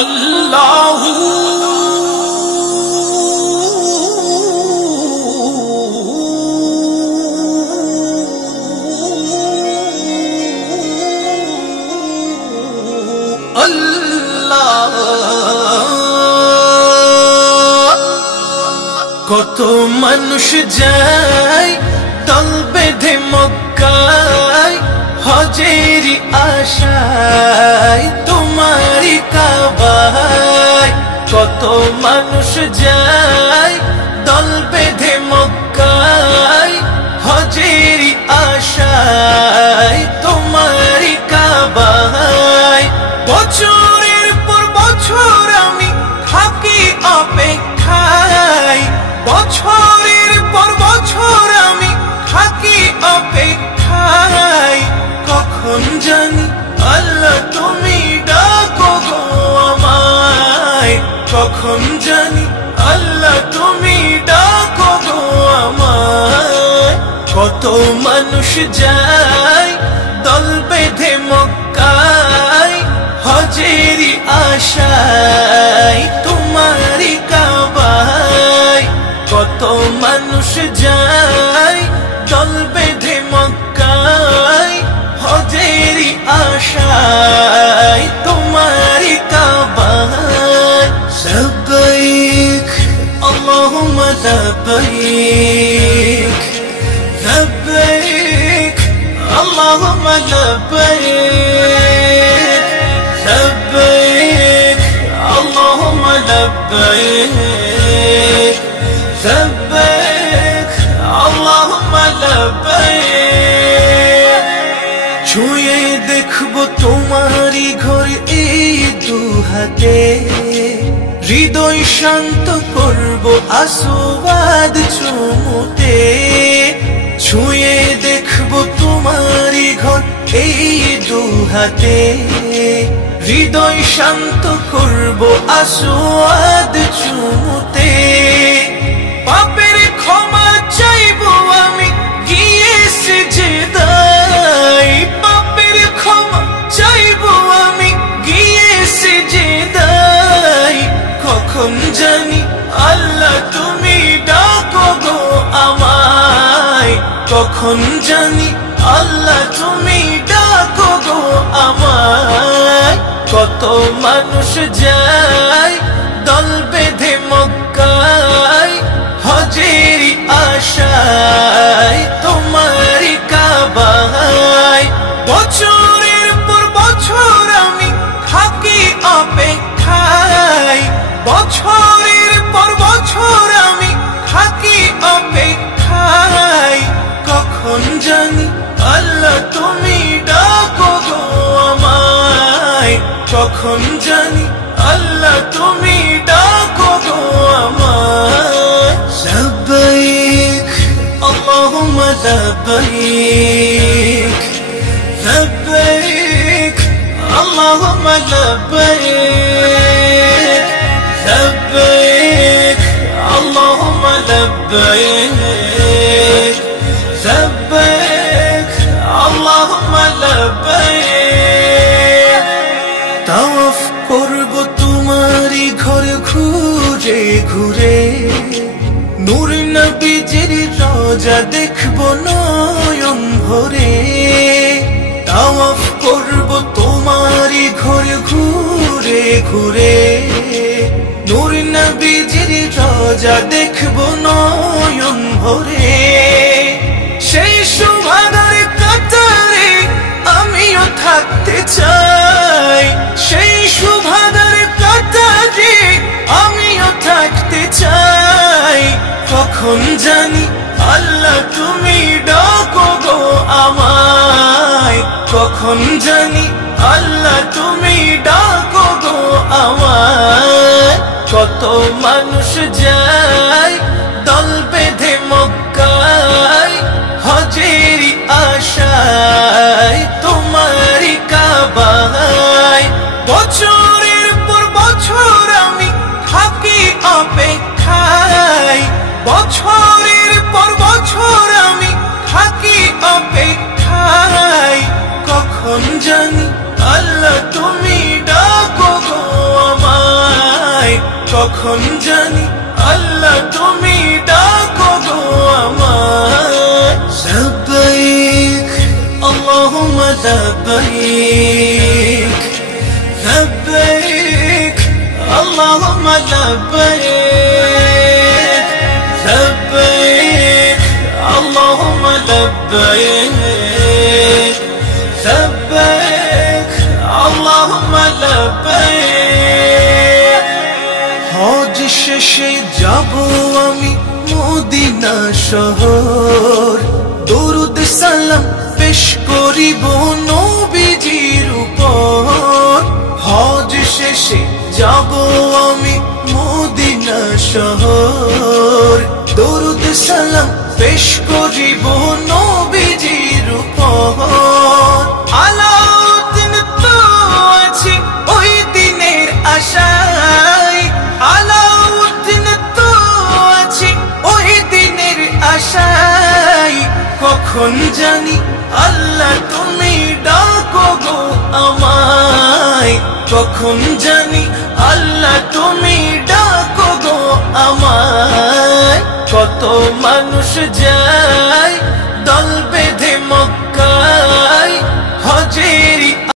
আল্লাহু আল্লাহ। কত মানুষ যায় দল বেঁধে মক্কায়, হজেরি আশায় তোমারি কাবায়। কত মানুষ যায় দল বেঁধে মক্কায়, হজেরি আশায় তোমারি কাবায়। বছরের পর বছর আমি থাকি অপেক্ষায়, বছরের পর বছর আমি থাকি অপেক্ষায়। কখন জানি আল্লাহ তুমি ডাকো গো আমায়, কখন জানি আল্লাহ তুমি ডাকো গো আমায়। কত মানুষ যায় দল বেঁধে মক্কায়, হজেরি আশায় তোমারি কাবায়। কত মানুষ যায় দল বেঁধে মক্কায়, হজেরি আশায় তোমারি কাবায়। লব্বাইক আল্লাহুম্মা লব্বাইক, লব্বাইক আল্লাহুম্মা লব্বাইক, লব্বাইক আল্লাহুম্মা লব্বাইক, লব্বাইক আল্লাহুম্মা লব্বাইক। ছুঁয়ে দেখবো তোমারি ঘর এই দু হাতে, হৃদয় শান্ত করবো আসবাদ চুমুতে। ছুঁয়ে দেখবো তোমারি ঘর এই দু হাতে, হৃদয় শান্ত করবো আসবাদ চুমুতে। পাপের ক্ষমা চাইবো আমি গিয়ে সিজদায়, পাপের ক্ষমা চাইবো আমি গিয়ে সিজদায়। কখন জানি আল্লাহ তুমি ডাকো গো আমায়, কখন জানি আল্লাহ তুমি ডাকো গো আমায়। কত মানুষ যায় দল বেঁধে মক্কায়, হজেরি আশায় তোমারি কাবায়। বছরের পর বছর আমি থাকি অপেক্ষায়, বছরের পর বছর আমি থাকি অপেক্ষায়। কখন জানি আল্লাহ তুমি ডাকো গো আমায়, কখন জানি আল্লাহ তুমি ডাকো গো আমায়। লব্বাইক আল্লাহুম্মা লব্বাইক, লব্বাইক আল্লাহুম্মা লব্বাইক, লব্বাইক আল্লাহুম্মা লব্বাইক, লব্বাইক আল্লাহুম্মা লব্বাইক। তাওয়াফ করব তোমারি ঘর ঘুরে ঘুরে, নূর নবীজির রওজা দেখব নয়ন ভরে। তাওয়াফ করব তোমারি ঘর ঘুরে ঘুরে, নূর নবীজির রওজা দেখব নয়ন ভরে। সেই সুভাদার কাতারে আমিও থাকতে চাই, সেই সুভাদার কাতারে আমিও থাকতে চাই। কখন জানি আল্লাহ তুমি ডাকো গো আমায়, কখন জানি আল্লাহ তুমি ডাকো গো আমায়। কত মানুষ যায় দল বেঁধে মক্কায়, হজেরি আশায় তোমারি কাবায়। বছরের পর বছর আমি থাকি অপেক্ষায়, বছরের পর বছর আমি থাকি অপেক্ষায়। কখন জানি আল্লাহ তুমি ডাকো গো আমায়। কখন জানি আল্লাহ তুমি ডাকো গো আমায়। লব্বাইক আল্লাহুম্মা লব্বাইক, লব্বাইক আল্লাহুম্মা লব্বাইক, লব্বাইক আল্লাহুম্মা লব্বাইক, লব্বাইক আল্লাহুম্মা লব্বাইক। হজ শেষে যাব আমি মদিনা শহর, দরুদ সালাম পেশ করিব নবীজির উপর। হজ শেষে যাব আমি মদিনা শহর, দরুদ সালাম পেশ করিব নবীজির উপর। আলাউদ্দিন তো আছে ওই দিনের আশায়, আলাউদ্দিন তো আছে ওই দিনের আশায়। কখন জানি আল্লাহ তুমি ডাকো গো আমায়, কখন জানি আল্লাহ তুমি ডাকো গো আমায়। কত মানুষ যায়